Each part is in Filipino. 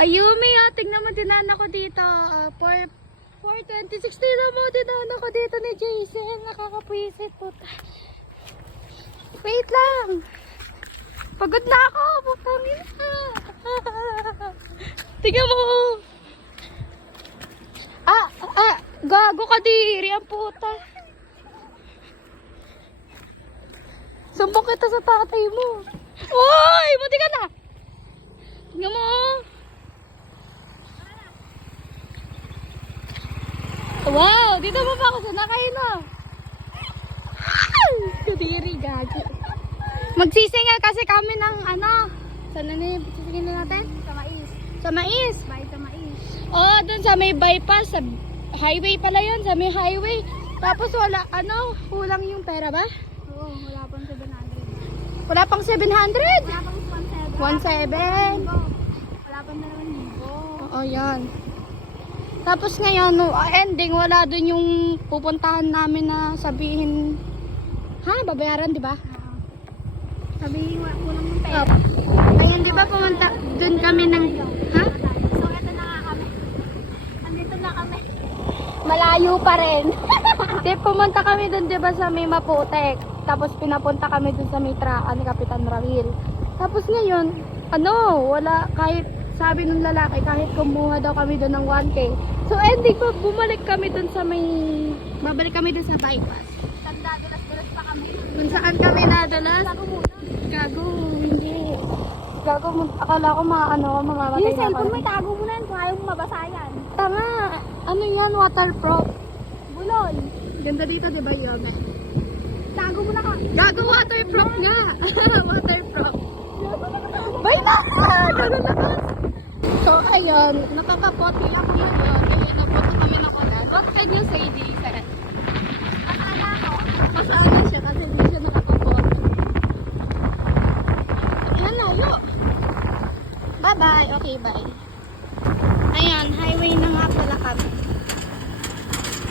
Ayumi, tingnan mo, dinaan ako dito. 4:26, tingnan mo, dinaan ako dito ni Jason. Nakakapwisit po. Wait lang. Pagod na ako. Pupangin na. Tingnan mo. Gago ka diri. Ang puta. Sumbok kita sa tatay mo. Uy! Buti ka na. Tingnan mo. Wow! Dito mo pa ako sanakay na. Kadiri, gago. Magsisingal kasi kami ng ano. Saan na sisingin natin? Sa mais. Sa mais. Bahay sa mais. Oh, dun sa may bypass. Sa highway pala yun. Sa may highway. Tapos wala, kulang yung pera ba? Oo, wala pang 700. Wala pang 700. Wala pang 1,700. Wala pang 2,000. Oo, yan. Tapos ngayon, ending, wala dun yung pupuntahan namin na sabihin, babayaran, di ba? Sabihin, kulang yung pera. Ayun, di ba pumunta dun kami ng, So, eto na nga kami. Andito na kami. Malayo pa rin. Di, pumunta kami dun, di ba, sa may Maputek. Tapos pinapunta kami dun sa may ni Kapitan Ramil. Tapos ngayon, wala, kahit sabi ng lalaki, kahit kumuha daw kami dun ng 1K. So, ending pa, babalik kami dun sa bypass. Dadulas-dulas pa kami. Kung saan kami nadalas? Bago muna. Gago, hindi. Gago, akala ko mamamatay Yung na cellphone ako. mo, itago mo na yan kung ayaw mo mabasa yan. Tama. Ano yan? Waterproof. Bulol. Ganda dito, di ba yun? Itago mo na ka. Gago, waterproof nga. Waterproof. Bay na! So, ayun. Nakakapoti lang yun. Kaya napunta kami na kulat. What can you say, Jason? Akala ko. Masana siya kasi hindi siya nakakapoti. Ayan, layo. Bye-bye. Okay, bye. Ayan, highway na nga pala kami.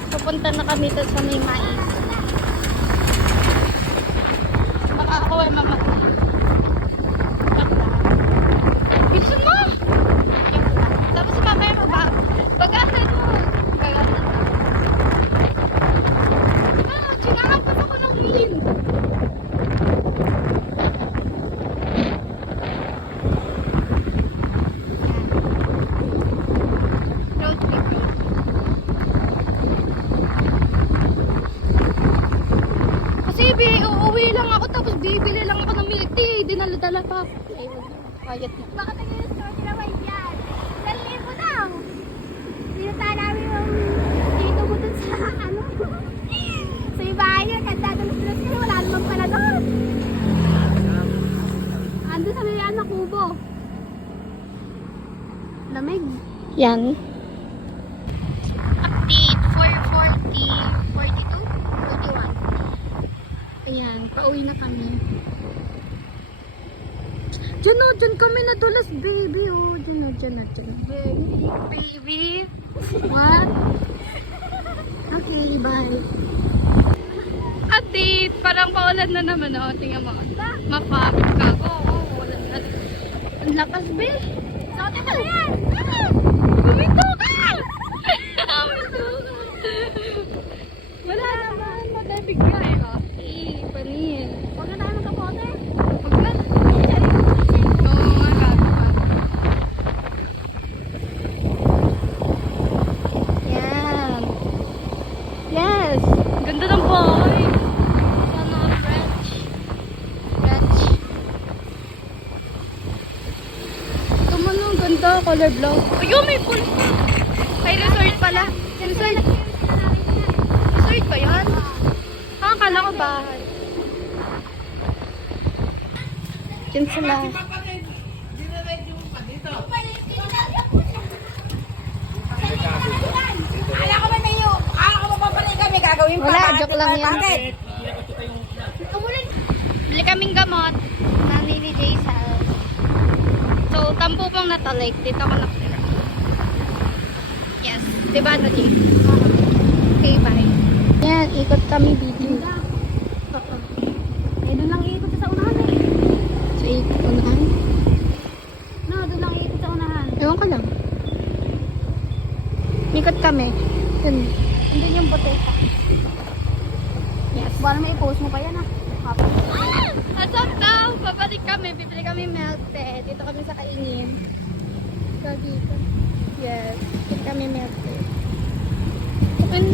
Pupunta na kami doon sa may mais. Baka ako ay mamatay. Bisan mo! Tapos si Papa yung bagasan mo. Bagasan. Sinakapot ako ng wheel. Road trip. Kasi uuwi lang ako tapos bibili lang ako ng milk tea. Dinala-dala pa. Ay, quiet na. Bakit nag-i-store sila ba yan? 1,000 daw. Sinunta namin yung dito mo dun sa sa ibahay yun. Kanda dalas-dalas kasi wala naman pala doon. Ando sa may kubo. Lamig. Yan. Update 4:40, 42, 41. Ayan, pauwi na kami. Diyan kami nadulas, baby. Oh, diyan. Baby. What? Okay, bye. Update, parang paulan na naman. Oh, tingnan mo. Mapag ka. Oo, wala na. Ang lakas, be. Sote mo na yan! Bumito ka! Wala naman, magabigay. Okay, panin. Huwag na tayo magkapote. Huwag na. Oo nga, gago. Yan. Yes. Ganda ng bahay. Ano, French. Tumano, ganda. Color block. Ayun, may pool pa. Ay, resort pala. Resort. Resort ba yan? Akala ko bahay. Diyan sila. Wala, joke lang yan. Bili kaming gamot. Nani ni Jason. So, tampo pang natalik. Dito ako nakatira. Yes. Diba, no, Jason? Okay, bye. Yan, ikot kami video. Oo. Eh, doon lang iikot sa unahan eh. So, ikot unahan. No, doon lang iikot sa unahan. Ewan ko lang. Ikot kami. Yun. Hindi yung boteka. Yes. Baka may i-post mo pa yan ah. Asam daw! Babalik kami. Bibili kami milk tea. Dito kami sa kainin. So, dito. Yes. Bibili kami milk tea. And